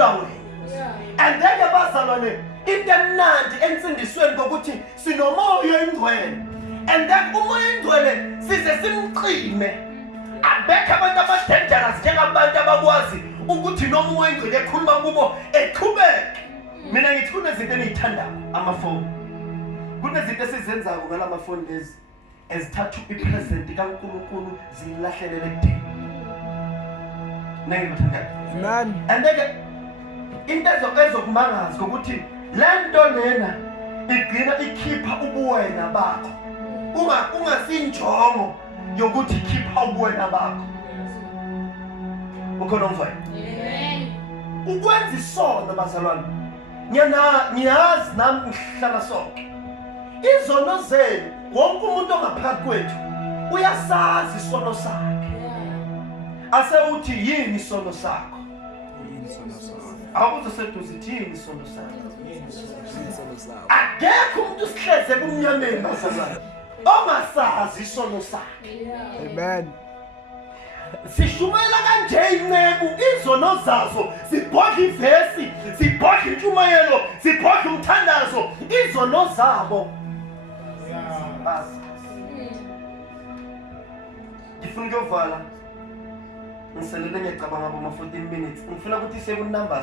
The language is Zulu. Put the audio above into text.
ukudlula wena. And then abazalwane into emnandi ensindisweni ngokuthi sinomoya ingcwele. And then umoya ingcwele size simqime. Abekho abantu abadangerous njengabantu abakwazi ukuthi noma umoya ingcwele ekhuluma kubo eqhubeke. Mina ngithi kunezinto engiyithandayo amafoni. Kunezinto esizenzayo ngalamafoni lezi ezithatha ipresent kaNkulunkulu zilahlelele kuthina. Amen. And then into ezokumangaza ukuthi lento lena igcina ikhipha ubuwena bakho. Ungasinjongo yokuthi ikhipha ubuwena bakho. Ukhona umfana? Amen. Ukwenza isono bazalwane. Ngiyazi nami ngihlala sonke. Izono zenu wonke umuntu ongaphakathi kwethu uyasazi isono sakhe. Ase uthi yini isono sakho? Awuze seduze yini isono sakho? Akekho umuntu sihleze kumnyameni bazalwane ongasazi isono sakhe. Amen. Sishumela kanje inceku izono zazo zibhodla ivesi zibhodla intshumayelo zibhodla umthandazo izono zabo basi ngifuna ukuyovala ngiselele ngiyacabanga ngama 14 minutes ngifuna ukuthi sebe numbers